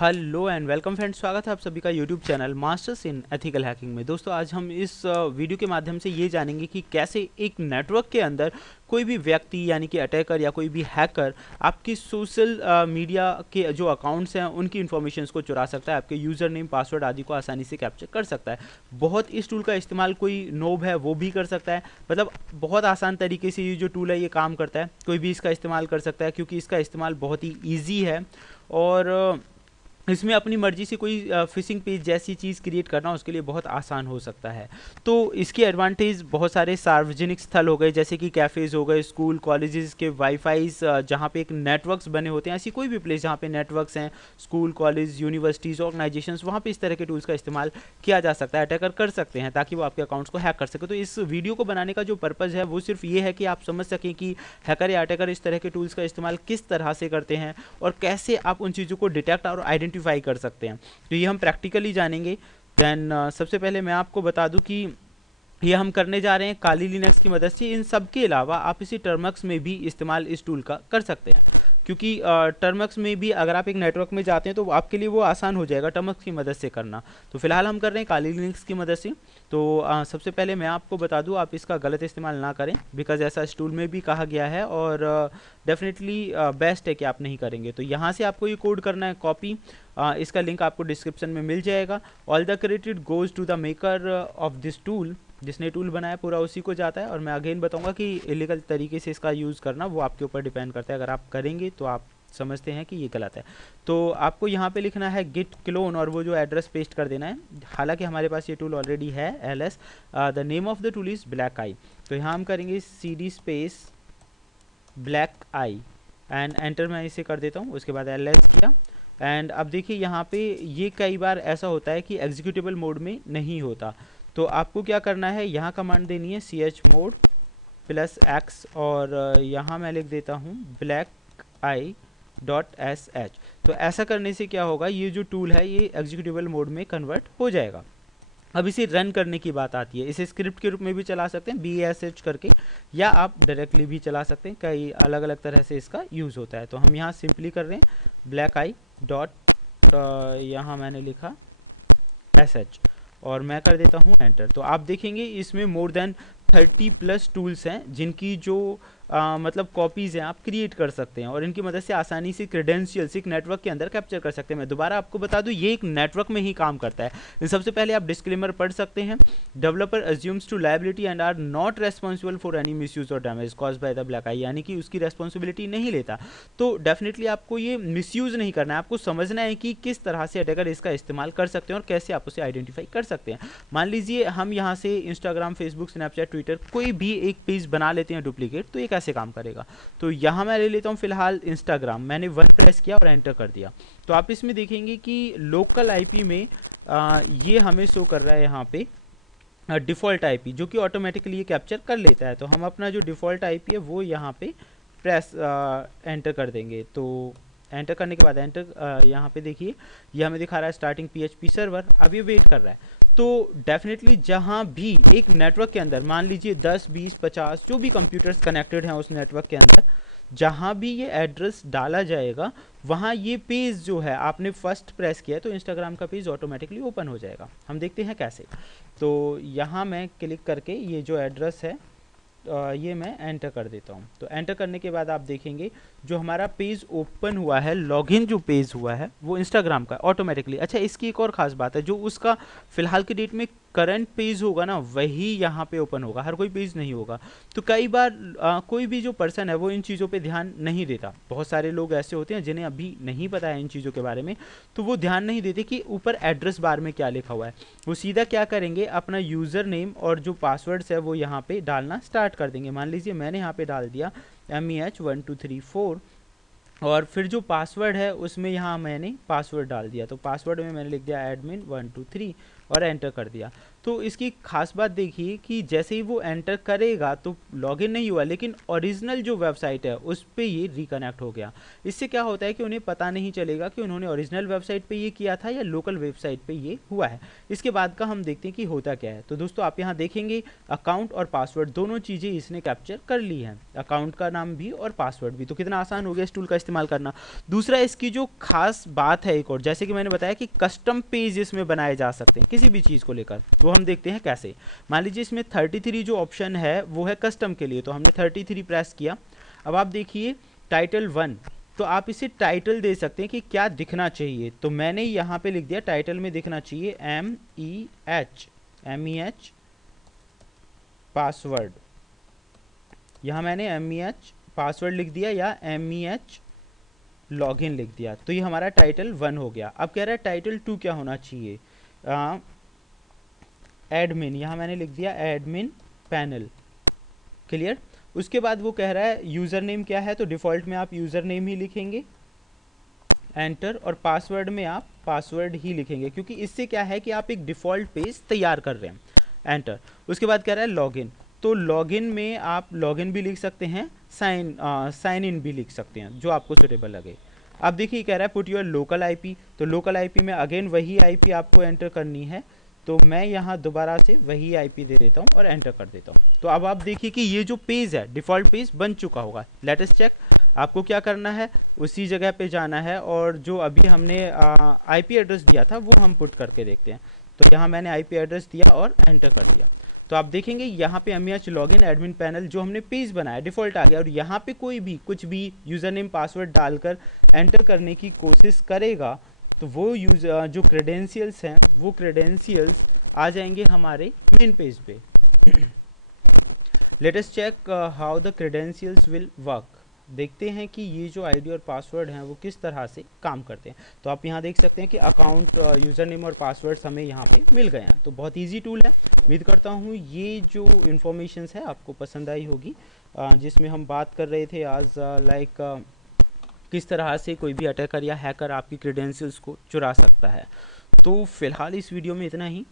Hello and welcome friends, स्वागत है आप सभी का YouTube channel masters in ethical hacking में। दोस्तों, आज हम इस वीडियो के माध्यम से ये जानेंगे कि कैसे एक नेटवर्क के अंदर कोई भी व्यक्ति यानी कि अटैकर या कोई भी हैकर आपकी सोशल मीडिया के जो अकाउंट्स हैं उनकी इन्फॉर्मेशंस को चुरा सकता है, आपके यूज़र नेम पासवर्ड आदि को आसानी से कैप्चर कर सकता है। बहुत इस टूल का इस्तेमाल कोई नोब है वो भी कर सकता है, मतलब बहुत आसान तरीके से ये जो टूल है ये काम करता है। कोई भी इसका इस्तेमाल कर सकता है क्योंकि इसका इस्तेमाल बहुत ही ईजी है और इसमें अपनी मर्जी से कोई फिशिंग पेज जैसी चीज़ क्रिएट करना उसके लिए बहुत आसान हो सकता है। तो इसके एडवांटेज बहुत सारे सार्वजनिक स्थल हो गए, जैसे कि कैफ़ेज़ हो गए, स्कूल कॉलेजेस के वाईफाईज जहाँ पे एक नेटवर्क्स बने होते हैं, ऐसी कोई भी प्लेस जहाँ पे नेटवर्क्स हैं, स्कूल कॉलेज यूनिवर्सिटीज़ ऑर्गेनाइजेशंस, वहाँ पे इस तरह के टूल्स का इस्तेमाल किया जा सकता है, अटैकर कर सकते हैं ताकि वो आपके अकाउंट्स को हैक कर सके। तो इस वीडियो को बनाने का जो पर्पज़ है वो सिर्फ ये है कि आप समझ सकें कि हैकर या अटैकर इस तरह के टूल्स का इस्तेमाल किस तरह से करते हैं और कैसे आप उन चीज़ों को डिटेक्ट और आइडेंटिफाई कर सकते हैं। तो ये हम प्रैक्टिकली जानेंगे। देन सबसे पहले मैं आपको बता दूं कि ये हम करने जा रहे हैं काली लिनक्स की मदद से। इन सब के अलावा आप इसी टर्मक्स में भी इस्तेमाल इस टूल का कर सकते हैं, क्योंकि टर्मक्स में भी अगर आप एक नेटवर्क में जाते हैं तो आपके लिए वो आसान हो जाएगा टर्मक्स की मदद से करना। तो फिलहाल हम कर रहे हैं काली लिनक्स की मदद से। तो सबसे पहले मैं आपको बता दूं, आप इसका गलत इस्तेमाल ना करें, बिकॉज ऐसा इस टूल में भी कहा गया है और डेफिनेटली बेस्ट है कि आप नहीं करेंगे। तो यहाँ से आपको ये कोड करना है कॉपी। इसका लिंक आपको डिस्क्रिप्शन में मिल जाएगा। All the credit goes to the maker of this tool, जिसने टूल बनाया पूरा उसी को जाता है। और मैं अगेन बताऊंगा कि इलीगल तरीके से इसका यूज़ करना वो आपके ऊपर डिपेंड करता है। अगर आप करेंगे तो आप समझते हैं कि ये गलत है। तो आपको यहाँ पे लिखना है गिट क्लोन और वो जो एड्रेस पेस्ट कर देना है। हालांकि हमारे पास ये टूल ऑलरेडी है, ls the name of the tool is black eye. तो यहाँ हम करेंगे cd space black eye and enter मैं इसे कर देता हूँ। उसके बाद ls किया एंड अब देखिए यहाँ पे ये कई बार ऐसा होता है कि एग्जीक्यूटेबल मोड में नहीं होता। तो आपको क्या करना है, यहाँ कमांड देनी है chmod +x और यहाँ मैं लिख देता हूँ blackeye.sh। तो ऐसा करने से क्या होगा, ये जो टूल है ये एग्जीक्यूटेबल मोड में कन्वर्ट हो जाएगा। अब इसे रन करने की बात आती है। इसे स्क्रिप्ट के रूप में भी चला सकते हैं bash करके, या आप डायरेक्टली भी चला सकते हैं। कई अलग अलग तरह से इसका यूज़ होता है। तो हम यहाँ सिंपली कर रहे हैं blackeye डॉट यहाँ मैंने लिखा sh और मैं कर देता हूँ एंटर। तो आप देखेंगे इसमें मोर देन 30+ टूल्स हैं जिनकी जो मतलब कॉपीज़ हैं आप क्रिएट कर सकते हैं और इनकी मदद से आसानी से क्रेडेंशियल्स एक नेटवर्क के अंदर कैप्चर कर सकते हैं। मैं दोबारा आपको बता दूं, ये एक नेटवर्क में ही काम करता है। सबसे पहले आप डिस्क्लेमर पढ़ सकते हैं। Developer assumes to liability and are not responsible for any misuse और damage caused by the black eye, यानी कि उसकी रेस्पॉन्सिबिलिटी नहीं लेता। तो डेफिनेटली आपको ये मिसयूज़ नहीं करना है, आपको समझना है कि किस तरह से अटैकर इसका इस्तेमाल कर सकते हैं और कैसे आप उसे आइडेंटिफाई कर सकते हैं। मान लीजिए हम यहाँ से इंस्टाग्राम, फेसबुक, स्नैपचैट, ट्विटर कोई भी एक पेज बना लेते हैं डुप्लीकेट, तो ये कैसे काम करेगा। तो यहाँ मैं ले लेता हूँ फिलहाल इंस्टाग्राम, मैंने 1 प्रेस किया और एंटर कर दिया। तो आप इसमें देखेंगे कि लोकल आईपी में ये हमें शो कर रहा है यहाँ पे डिफ़ॉल्ट आईपी, जो कि ऑटोमेटिकली ये कैप्चर कर लेता है। तो हम अपना जो डिफ़ॉल्ट आईपी है वो यहाँ पे प्रेस एंटर कर देंगे। तो एंटर करने के बाद एंटर यहाँ पे देखिए ये हमें दिखा रहा है स्टार्टिंग PHP सर्वर। अब ये वेट कर रहा है। तो डेफिनेटली जहाँ भी एक नेटवर्क के अंदर मान लीजिए 10, 20, 50 जो भी कंप्यूटर्स कनेक्टेड हैं उस नेटवर्क के अंदर, जहाँ भी ये एड्रेस डाला जाएगा वहाँ ये पेज जो है आपने फर्स्ट प्रेस किया है तो इंस्टाग्राम का पेज ऑटोमेटिकली ओपन हो जाएगा। हम देखते हैं कैसे। तो यहाँ मैं क्लिक करके ये जो एड्रेस है ये मैं एंटर कर देता हूँ। तो एंटर करने के बाद आप देखेंगे जो हमारा पेज ओपन हुआ है, लॉगिन जो पेज हुआ है वो इंस्टाग्राम का ऑटोमेटिकली। अच्छा, इसकी एक और ख़ास बात है, जो उसका फ़िलहाल की डेट में करंट पेज होगा ना वही यहाँ पे ओपन होगा, हर कोई पेज नहीं होगा। तो कई बार कोई भी जो पर्सन है वो इन चीज़ों पे ध्यान नहीं देता। बहुत सारे लोग ऐसे होते हैं जिन्हें अभी नहीं पता है इन चीज़ों के बारे में, तो वो ध्यान नहीं देते कि ऊपर एड्रेस बार में क्या लिखा हुआ है। वो सीधा क्या करेंगे, अपना यूज़र नेम और जो पासवर्ड्स है वो यहाँ पे डालना स्टार्ट कर देंगे। मान लीजिए मैंने यहाँ पे डाल दिया MEH1234 और फिर जो पासवर्ड है उसमें यहाँ मैंने पासवर्ड डाल दिया। तो पासवर्ड में मैंने लिख दिया admin123 और एंटर कर दिया। तो इसकी खास बात देखिए कि जैसे ही वो एंटर करेगा तो लॉगिन नहीं हुआ, लेकिन ओरिजिनल जो वेबसाइट है उस पर ये रिकनेक्ट हो गया। इससे क्या होता है कि उन्हें पता नहीं चलेगा कि उन्होंने ओरिजिनल वेबसाइट पे ये किया था या लोकल वेबसाइट पे ये हुआ है। इसके बाद का हम देखते हैं कि होता क्या है। तो दोस्तों आप यहाँ देखेंगे अकाउंट और पासवर्ड दोनों चीज़ें इसने कैप्चर कर ली हैं, अकाउंट का नाम भी और पासवर्ड भी। तो कितना आसान हो गया इस टूल का इस्तेमाल करना। दूसरा इसकी जो खास बात है एक और, जैसे कि मैंने बताया कि कस्टम पेज इसमें बनाए जा सकते हैं किसी भी चीज़ को लेकर, वो हम देखते हैं कैसे। मान लीजिए इसमें 33 जो ऑप्शन है वो है कस्टम के लिए, तो हमने 33 प्रेस किया। अब आप देखिए टाइटल 1, तो आप इसे टाइटल दे सकते हैं कि क्या दिखना चाहिए। तो मैंने यहाँ पे लिख दिया टाइटल में दिखना चाहिए MEH पासवर्ड। यहाँ मैंने MEH पासवर्ड लिख दिया या MEH लॉगिन लिख दिया, तो ये हमारा टाइटल 1 हो गया। अब कह रहा है टाइटल 2 क्या होना चाहिए, एडमिन, यहाँ मैंने लिख दिया एडमिन पैनल। क्लियर। उसके बाद वो कह रहा है यूज़र नेम क्या है, तो डिफ़ॉल्ट में आप यूज़र नेम ही लिखेंगे, एंटर। और पासवर्ड में आप पासवर्ड ही लिखेंगे, क्योंकि इससे क्या है कि आप एक डिफ़ॉल्ट पेज तैयार कर रहे हैं, एंटर। उसके बाद कह रहा है लॉगिन, तो लॉगिन में आप लॉगिन भी लिख सकते हैं, साइन इन भी लिख सकते हैं, जो आपको सुटेबल लगे। अब देखिए कह रहा है पुट योर लोकल आईपी, तो लोकल आईपी में अगेन वही आईपी आपको एंटर करनी है, तो मैं यहाँ दोबारा से वही आईपी दे देता हूँ और एंटर कर देता हूँ। तो अब आप देखिए कि ये जो पेज है डिफ़ॉल्ट पेज बन चुका होगा। Let us check. आपको क्या करना है, उसी जगह पे जाना है और जो अभी हमने आईपी एड्रेस दिया था वो हम पुट करके देखते हैं। तो यहाँ मैंने आईपी एड्रेस दिया और एंटर कर दिया, तो आप देखेंगे यहाँ पे MEH लॉगिन एडमिन पैनल जो हमने पेज बनाया डिफ़ॉल्ट आ गया। और यहाँ पे कोई भी कुछ भी यूज़र नेम पासवर्ड डालकर एंटर करने की कोशिश करेगा तो वो जो क्रेडेंशियल्स हैं वो क्रेडेंशियल्स आ जाएंगे हमारे मेन पेज पे। Let us check how the credentials will work. देखते हैं कि ये जो आईडी और पासवर्ड हैं वो किस तरह से काम करते हैं। तो आप यहाँ देख सकते हैं कि अकाउंट, यूज़र नेम और पासवर्ड्स हमें यहाँ पे मिल गए हैं। तो बहुत इजी टूल है। उम्मीद करता हूँ ये जो इन्फॉर्मेशंस है आपको पसंद आई होगी, जिसमें हम बात कर रहे थे आज लाइक किस तरह से कोई भी अटैकर या हैकर आपकी क्रेडेंशियल्स को चुरा सकता है। तो फिलहाल इस वीडियो में इतना ही।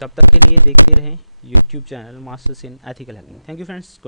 तब तक के लिए देखते रहें YouTube channel masters in ethical hacking. Thank you friends.